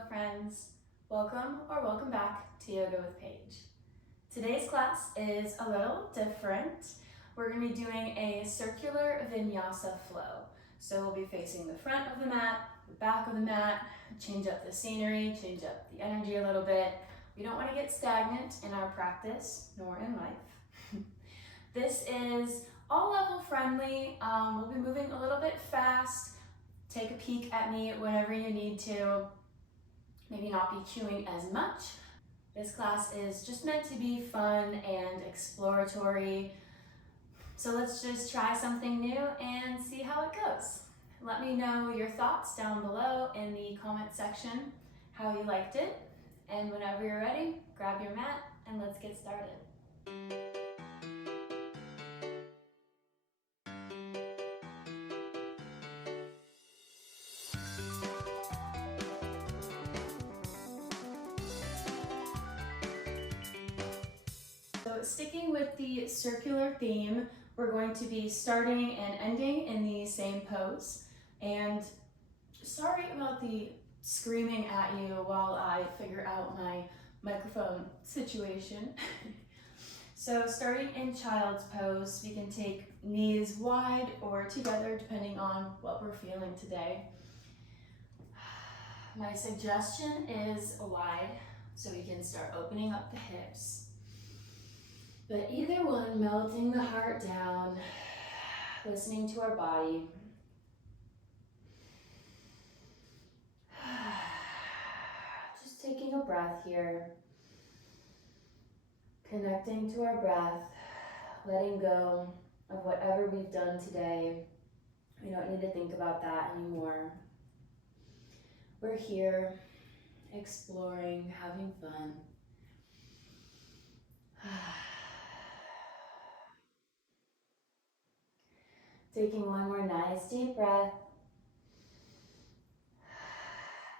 Hello friends, welcome or welcome back to Yoga with Paige. Today's class is a little different. We're going to be doing a circular Vinyasa flow. So we'll be facing the front of the mat, the back of the mat, change up the scenery, change up the energy a little bit. We don't want to get stagnant in our practice, nor in life. This is all level friendly. We'll be moving a little bit fast. Take a peek at me whenever you need to. Maybe not be cueing as much. This class is just meant to be fun and exploratory. So let's just try something new and see how it goes. Let me know your thoughts down below in the comment section, how you liked it. And whenever you're ready, grab your mat and let's get started. So sticking with the circular theme, we're going to be starting and ending in the same pose. And sorry about the screaming at you while I figure out my microphone situation. So starting in child's pose, we can take knees wide or together depending on what we're feeling today. My suggestion is wide so we can start opening up the hips. But either one, melting the heart down, listening to our body. Just taking a breath here. Connecting to our breath, letting go of whatever we've done today. We don't need to think about that anymore. We're here, exploring, having fun. Taking one more nice deep breath.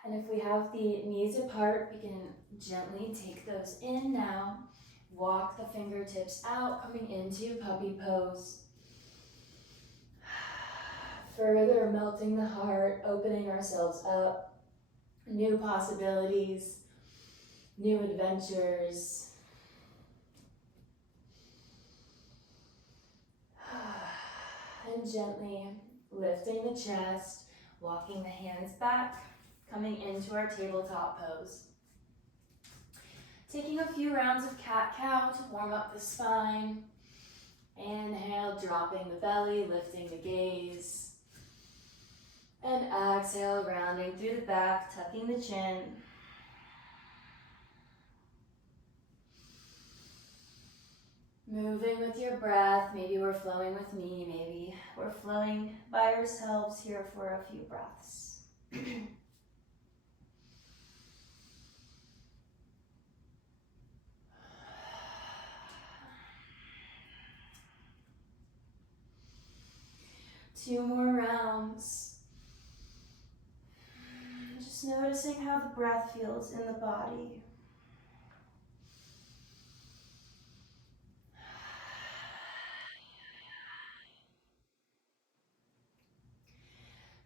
And if we have the knees apart, we can gently take those in now. Walk the fingertips out, coming into puppy pose. Further melting the heart, opening ourselves up. New possibilities, new adventures. And gently lifting the chest, walking the hands back, coming into our tabletop pose. Taking a few rounds of cat-cow to warm up the spine. Inhale, dropping the belly, lifting the gaze. And exhale, rounding through the back, tucking the chin. Moving with your breath. Maybe we're flowing with me, maybe we're flowing by ourselves here for a few breaths. 2 more rounds. Just noticing how the breath feels in the body.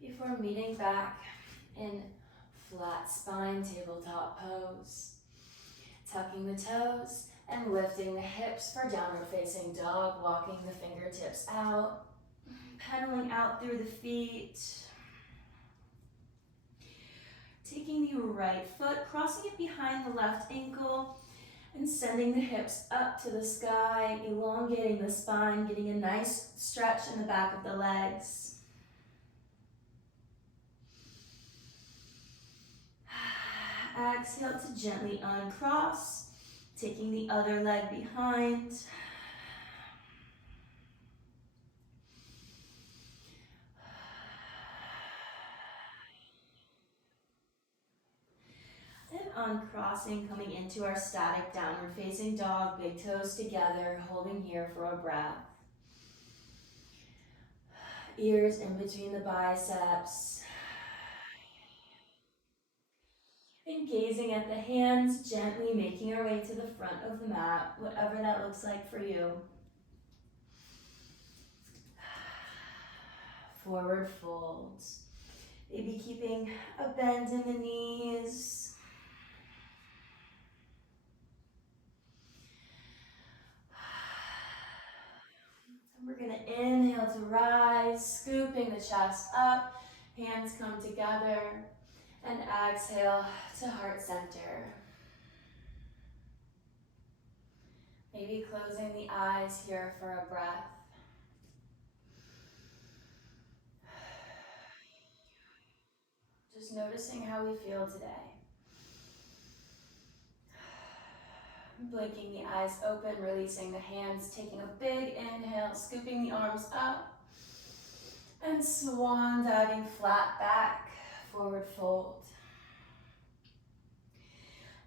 Before meeting back in flat spine tabletop pose, tucking the toes and lifting the hips for downward facing dog, walking the fingertips out, pedaling out through the feet, taking the right foot, crossing it behind the left ankle, and sending the hips up to the sky, elongating the spine, getting a nice stretch in the back of the legs. Exhale to gently uncross, taking the other leg behind. And uncrossing, coming into our static downward facing dog, big toes together, holding here for a breath. Ears in between the biceps. And gazing at the hands, gently making our way to the front of the mat, whatever that looks like for you. Forward fold. Maybe keeping a bend in the knees. the chest up, hands come together, and exhale to heart center. Maybe closing the eyes here for a breath. Just noticing how we feel today. Blinking the eyes open, releasing the hands, taking a big inhale, scooping the arms up, and swan diving flat back, forward fold.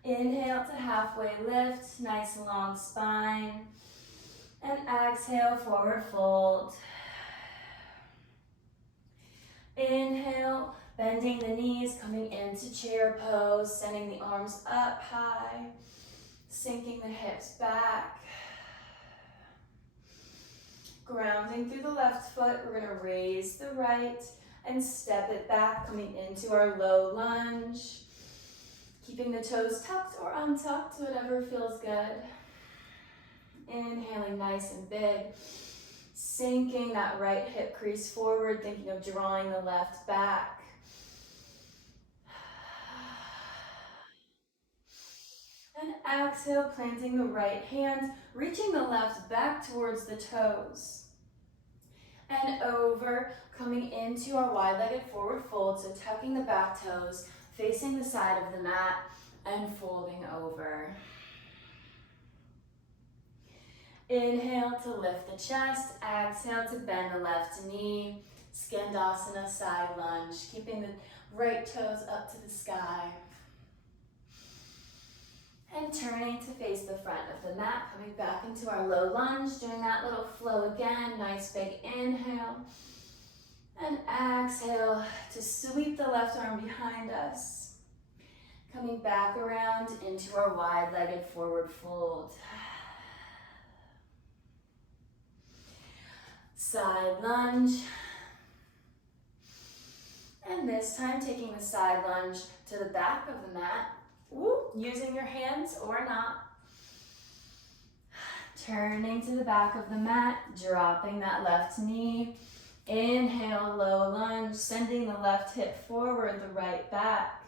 Inhale to halfway lift, nice long spine, and exhale, forward fold. Inhale, bending the knees, coming into chair pose, sending the arms up high, sinking the hips back. Grounding through the left foot, we're gonna raise the right and step it back, coming into our low lunge. Keeping the toes tucked or untucked, whatever feels good. Inhaling nice and big. Sinking that right hip crease forward, thinking of drawing the left back. And exhale, planting the right hand, reaching the left back towards the toes. And over, coming into our wide-legged forward fold, so tucking the back toes, facing the side of the mat, and folding over. Inhale to lift the chest, exhale to bend the left knee, Skandasana side lunge, keeping the right toes up to the sky. And turning to face the front of the mat, coming back into our low lunge, doing that little flow again, nice big inhale. And exhale to sweep the left arm behind us. Coming back around into our wide-legged forward fold. Side lunge. And this time taking the side lunge to the back of the mat. Woo, using your hands or not. Turning to the back of the mat, dropping that left knee. Inhale, low lunge, sending the left hip forward, the right back.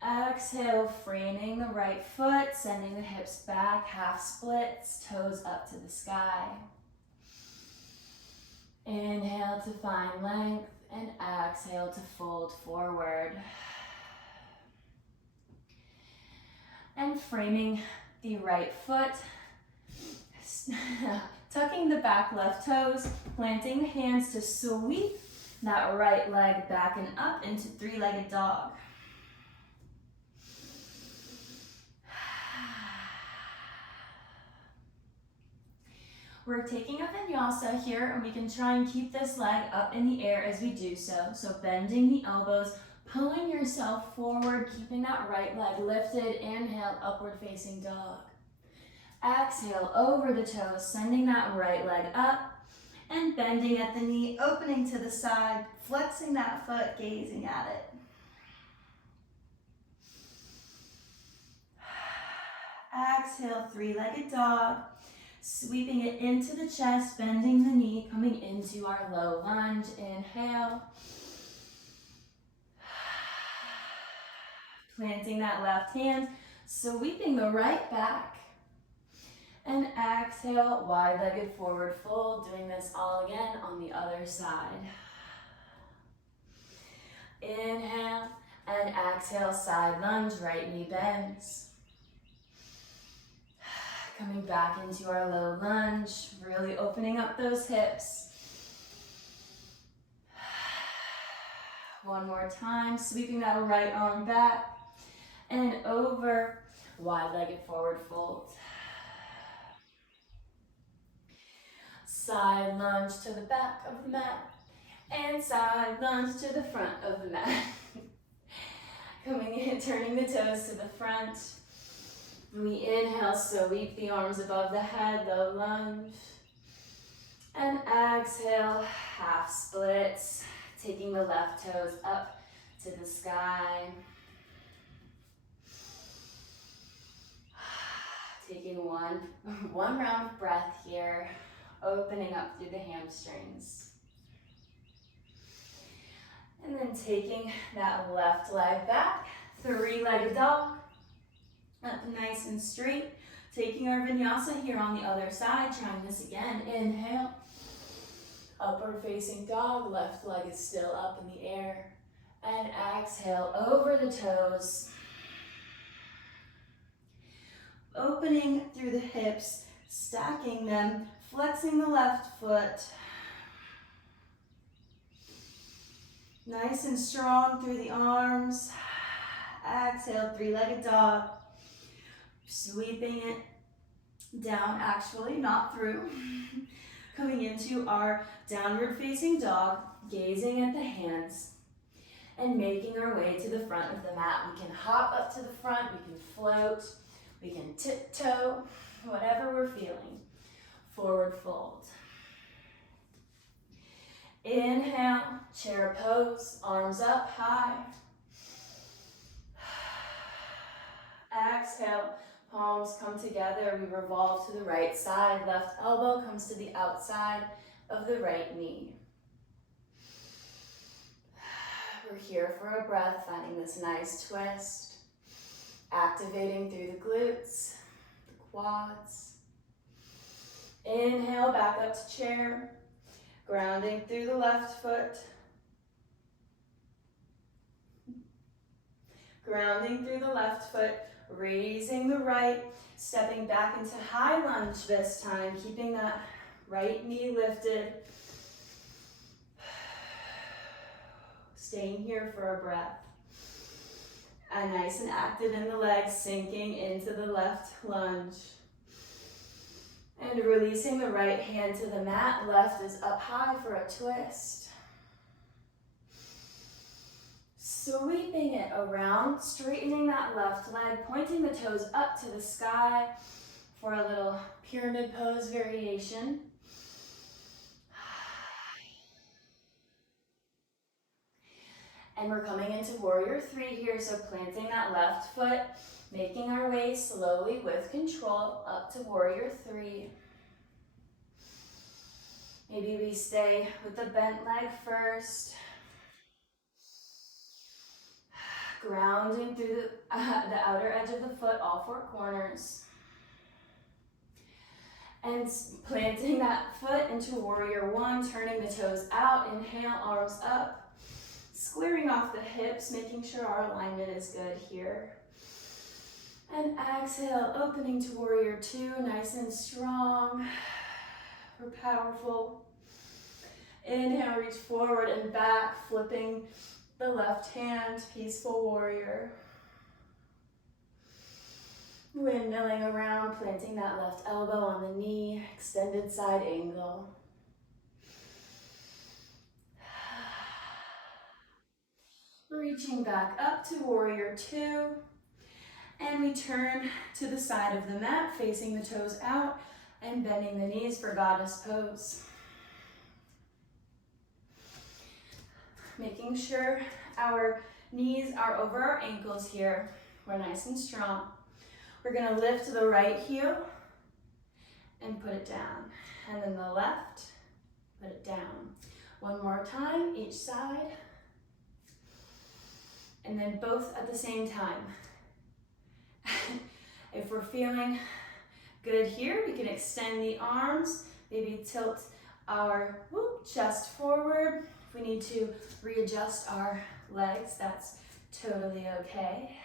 Exhale, framing the right foot, sending the hips back, half splits, toes up to the sky. Inhale to find length, and exhale to fold forward. And framing the right foot, tucking the back left toes, planting the hands to sweep that right leg back and up into three-legged dog. We're taking a vinyasa here, and we can try and keep this leg up in the air as we do so. So bending the elbows, pulling yourself forward, keeping that right leg lifted. Inhale, upward facing dog. Exhale, over the toes, sending that right leg up and bending at the knee, opening to the side, flexing that foot, gazing at it. Exhale, three-legged dog. Sweeping it into the chest, bending the knee, coming into our low lunge. Inhale. Planting that left hand, sweeping the right back. And exhale, wide-legged forward fold. Doing this all again on the other side. Inhale and exhale, side lunge, right knee bends. Coming back into our low lunge, really opening up those hips. One more time, sweeping that right arm back and over, wide-legged forward fold. Side lunge to the back of the mat and side lunge to the front of the mat. Coming in, turning the toes to the front. We inhale, sweep the arms above the head, low lunge. And exhale, half splits, taking the left toes up to the sky. Taking one round of breath here, opening up through the hamstrings. And then taking that left leg back, three-legged dog, up nice and straight. Taking our vinyasa here on the other side, trying this again. Inhale, upward facing dog, left leg is still up in the air. And exhale, over the toes. Opening through the hips, stacking them, flexing the left foot. Nice and strong through the arms. Exhale, three-legged dog. Sweeping it down, actually, not through. Coming into our downward facing dog, gazing at the hands, and making our way to the front of the mat. We can hop up to the front, we can float, we can tiptoe, whatever we're feeling. Forward fold. Inhale, chair pose, arms up high. Exhale, palms come together, we revolve to the right side, left elbow comes to the outside of the right knee. We're here for a breath, finding this nice twist, activating through the glutes, the quads. Inhale, back up to chair, grounding through the left foot. Grounding through the left foot, raising the right, stepping back into high lunge this time, keeping that right knee lifted. Staying here for a breath. And nice and active in the legs, sinking into the left lunge. And releasing the right hand to the mat, left is up high for a twist. Sweeping it around, straightening that left leg, pointing the toes up to the sky for a little pyramid pose variation. And we're coming into warrior three here, so planting that left foot, making our way slowly with control up to warrior three. Maybe we stay with the bent leg first. Grounding through the outer edge of the foot, all four corners. And planting that foot into warrior one, turning the toes out, inhale, arms up. Squaring off the hips, making sure our alignment is good here. And exhale, opening to warrior two, nice and strong. We're powerful. Inhale, reach forward and back, flipping the left hand, peaceful warrior. Windmilling around, planting that left elbow on the knee, extended side angle. Reaching back up to warrior two. And we turn to the side of the mat, facing the toes out and bending the knees for goddess pose. Making sure our knees are over our ankles here. We're nice and strong. We're gonna lift the right heel and put it down. And then the left, put it down. One more time, each side. And then both at the same time. If we're feeling good here, we can extend the arms, maybe tilt our chest forward. If we need to readjust our legs, that's totally okay.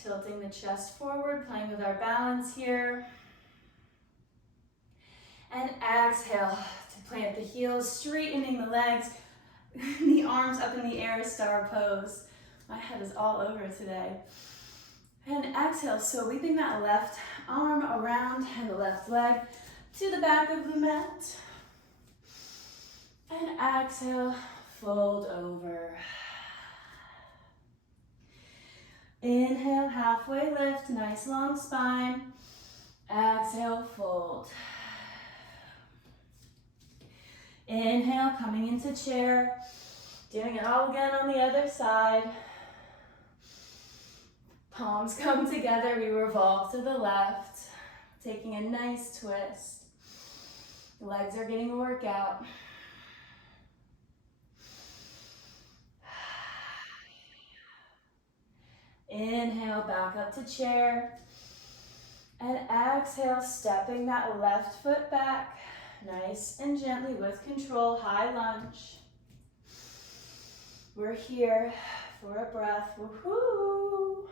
Tilting the chest forward, playing with our balance here. And exhale to plant the heels, straightening the legs, the arms up in the air, star pose. My head is all over today. And exhale, so sweeping that left arm around and the left leg to the back of the mat. And exhale, fold over. Inhale, halfway lift, nice long spine. Exhale, fold. Inhale, coming into chair. Doing it all again on the other side. Palms come together, we revolve to the left, taking a nice twist. The legs are getting a workout. Inhale, back up to chair. And exhale, stepping that left foot back, nice and gently with control, high lunge. We're here for a breath, woohoo.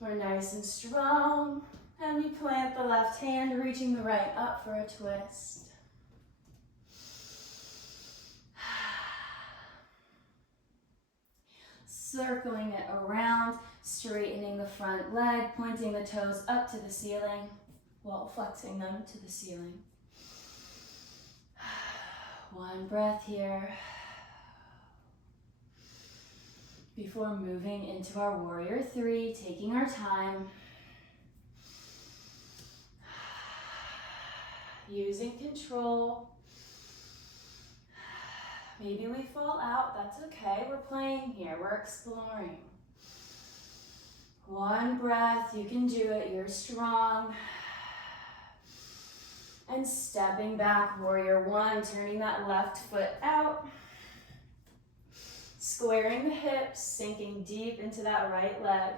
We're nice and strong, and we plant the left hand, reaching the right up for a twist. Circling it around, straightening the front leg, pointing the toes up to the ceiling, while flexing them to the ceiling. One breath here. Before moving into our warrior three, taking our time. Using control. Maybe we fall out, that's okay. We're playing here, we're exploring. One breath, you can do it, you're strong. And stepping back, warrior one, turning that left foot out. Squaring the hips, sinking deep into that right leg.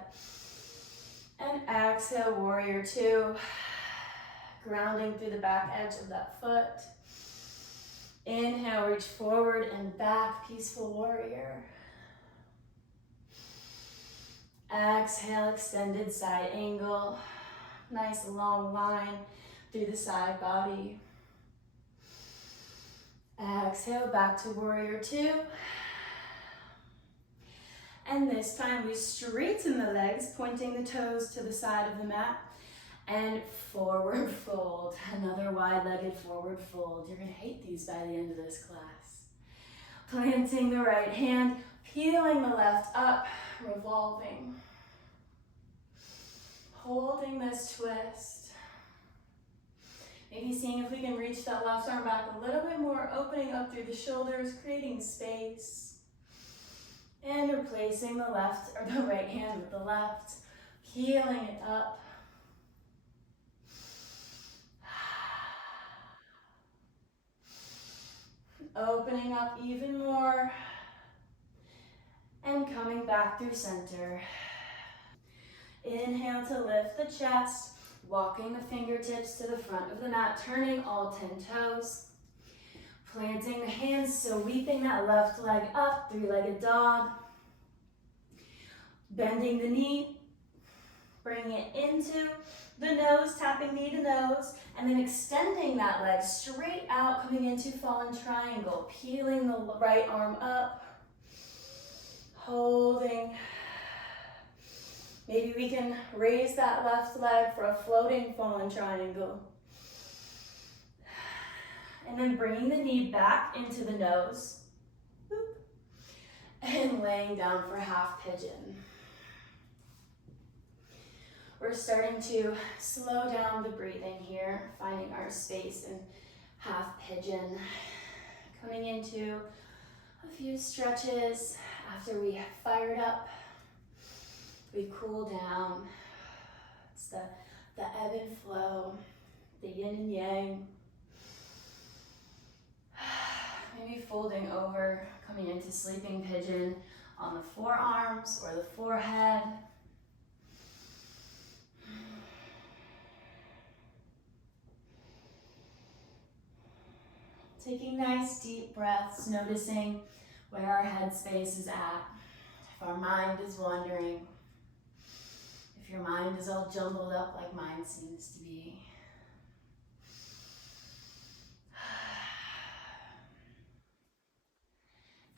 And exhale, warrior two. Grounding through the back edge of that foot. Inhale, reach forward and back, peaceful warrior. Exhale, extended side angle. Nice long line through the side body. Exhale, back to warrior two. And this time we straighten the legs, pointing the toes to the side of the mat. And forward fold, another wide-legged forward fold. You're gonna hate these by the end of this class. Planting the right hand, peeling the left up, revolving. Holding this twist. Maybe seeing if we can reach that left arm back a little bit more, opening up through the shoulders, creating space. And replacing the left or the right hand with the left, peeling it up. Opening up even more. And coming back through center. Inhale to lift the chest, walking the fingertips to the front of the mat, turning all 10 toes. Planting the hands, sweeping that left leg up, three-legged dog. Bending the knee, bringing it into the nose, tapping knee to nose, and then extending that leg straight out, coming into fallen triangle, peeling the right arm up, holding. Maybe we can raise that left leg for a floating fallen triangle. And then bringing the knee back into the nose, and laying down for half pigeon. We're starting to slow down the breathing here, finding our space in half pigeon. Coming into a few stretches after we have fired up. We cool down. It's the ebb and flow, the yin and yang. Maybe folding over, coming into sleeping pigeon on the forearms or the forehead. Taking nice deep breaths, noticing where our headspace is at. If our mind is wandering, if your mind is all jumbled up like mine seems to be.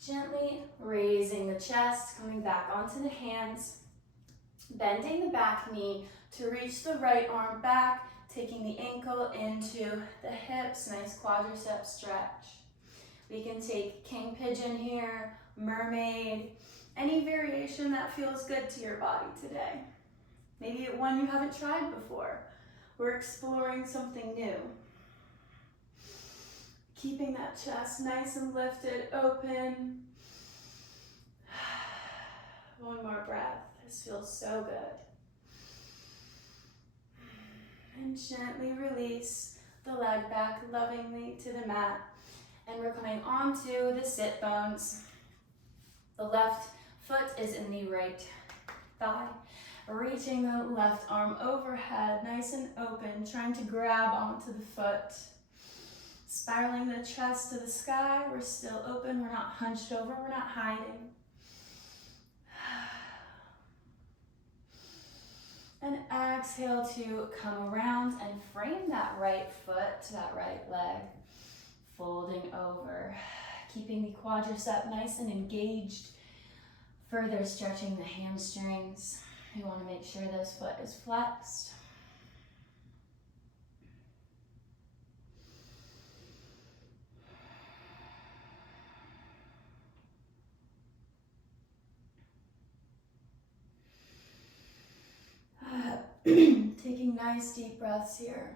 Gently raising the chest, coming back onto the hands, bending the back knee to reach the right arm back, taking the ankle into the hips, nice quadricep stretch. We can take king pigeon here, mermaid, any variation that feels good to your body today. Maybe one you haven't tried before. We're exploring something new. Keeping that chest nice and lifted, open. One more breath. This feels so good. And gently release the leg back lovingly to the mat. And we're coming onto the sit bones. The left foot is in the right thigh. Reaching the left arm overhead, nice and open, trying to grab onto the foot. Spiraling the chest to the sky. We're still open, we're not hunched over, we're not hiding. And exhale to come around and frame that right foot, that right leg, folding over. Keeping the quadricep nice and engaged, further stretching the hamstrings. We want to make sure this foot is flexed. Taking nice deep breaths here.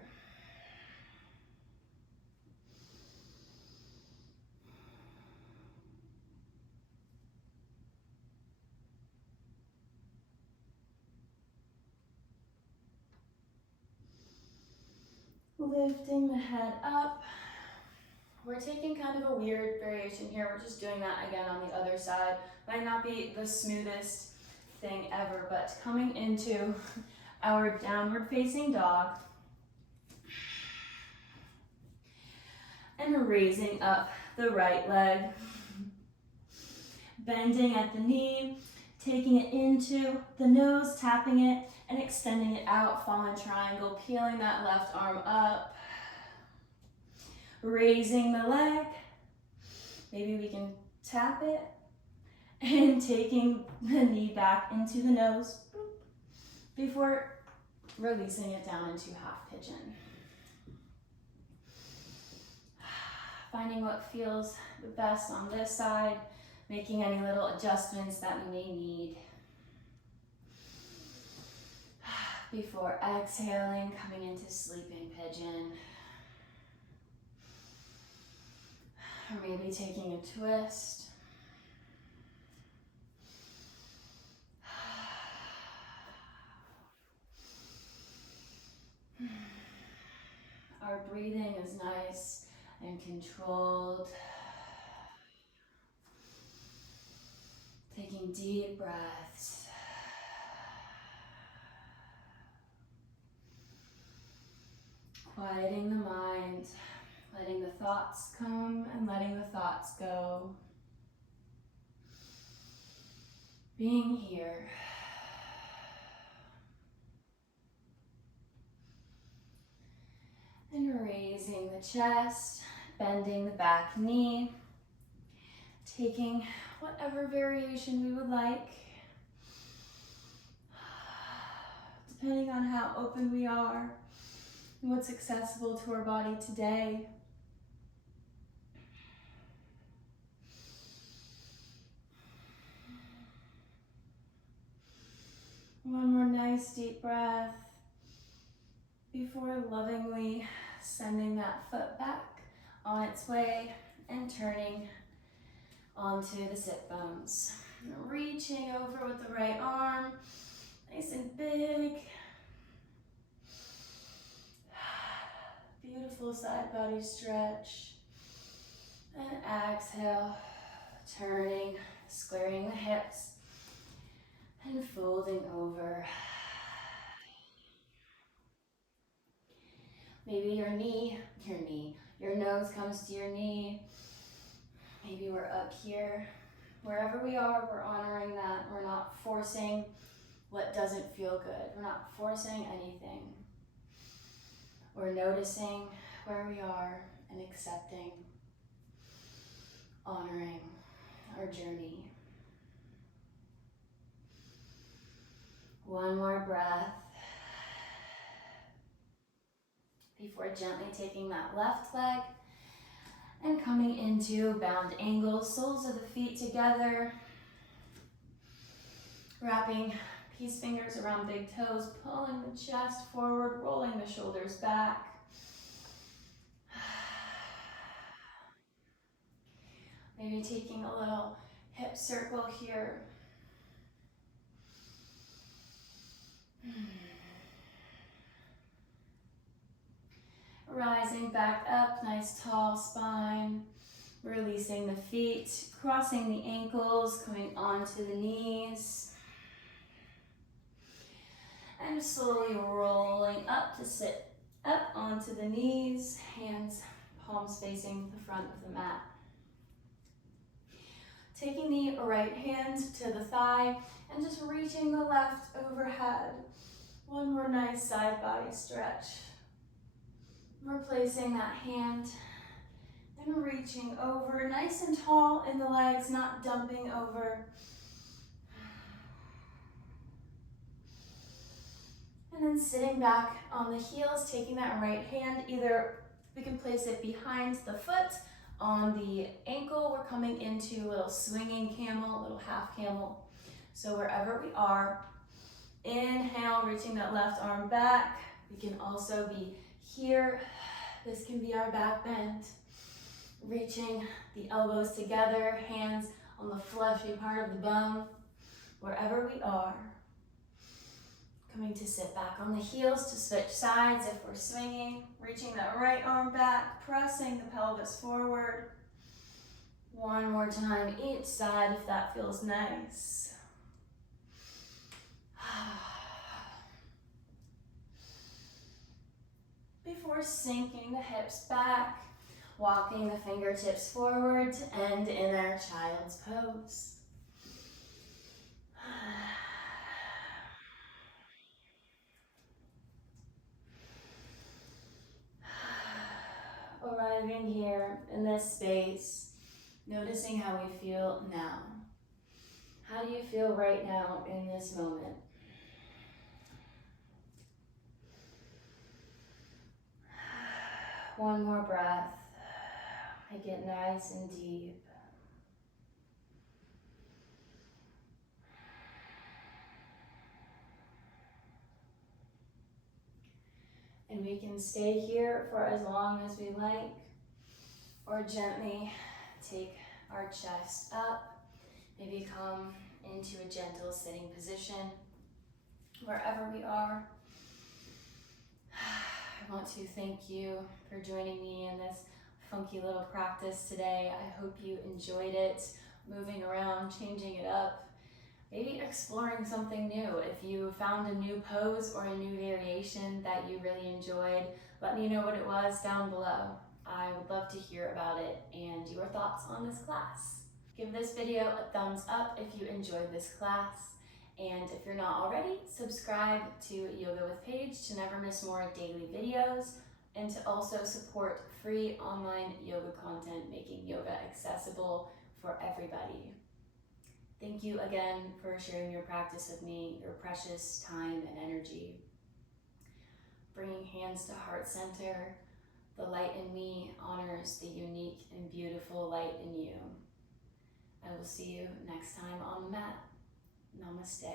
Lifting the head up. We're taking kind of a weird variation here. We're just doing that again on the other side. Might not be the smoothest thing ever, but coming into our downward facing dog. And raising up the right leg. Bending at the knee, taking it into the nose, tapping it, and extending it out, fallen triangle, peeling that left arm up. Raising the leg. Maybe we can tap it. And taking the knee back into the nose before releasing it down into half pigeon. Finding what feels the best on this side, making any little adjustments that we may need. Before exhaling, coming into sleeping pigeon. Or maybe taking a twist. Our breathing is nice and controlled. Taking deep breaths. Quieting the mind, letting the thoughts come and letting the thoughts go. Being here. And raising the chest, bending the back knee, taking whatever variation we would like, depending on how open we are and what's accessible to our body today. One more nice deep breath before lovingly sending that foot back on its way and turning onto the sit bones. Reaching over with the right arm, nice and big. Beautiful side body stretch. And exhale, turning, squaring the hips, and folding over. Maybe your nose comes to your knee. Maybe we're up here. Wherever we are, we're honoring that. We're not forcing what doesn't feel good. We're not forcing anything. We're noticing where we are and accepting, honoring our journey. One more breath before gently taking that left leg and coming into bound angle, soles of the feet together, wrapping peace fingers around big toes, pulling the chest forward, rolling the shoulders back. Maybe taking a little hip circle here. Rising back up, nice tall spine. Releasing the feet, crossing the ankles, coming onto the knees. And slowly rolling up to sit up onto the knees, hands, palms facing the front of the mat. Taking the right hand to the thigh and just reaching the left overhead. One more nice side body stretch. Replacing that hand and reaching over, nice and tall in the legs, not dumping over. And then sitting back on the heels, taking that right hand, either we can place it behind the foot, on the ankle, we're coming into a little swinging camel, a little half camel. So wherever we are, inhale, reaching that left arm back. We can also be here. This can be our back bend. Reaching the elbows together, hands on the fleshy part of the bum. Wherever we are. Coming to sit back on the heels to switch sides if we're swinging. Reaching that right arm back, pressing the pelvis forward. One more time each side if that feels nice. Before sinking the hips back, walking the fingertips forward to end in our child's pose. Arriving here in this space, noticing how we feel now. How do you feel right now in this moment? One more breath. Make it nice and deep. And we can stay here for as long as we like, or gently take our chest up, maybe come into a gentle sitting position, wherever we are. I want to thank you for joining me in this funky little practice today. I hope you enjoyed it, moving around, changing it up, maybe exploring something new. If you found a new pose or a new variation that you really enjoyed, let me know what it was down below. I would love to hear about it and your thoughts on this class. Give this video a thumbs up if you enjoyed this class. And if you're not already, subscribe to Yoga with Paige to never miss more daily videos and to also support free online yoga content, making yoga accessible for everybody. Thank you again for sharing your practice with me, your precious time and energy. Bringing hands to heart center, the light in me honors the unique and beautiful light in you. I will see you next time on the mat. Namaste.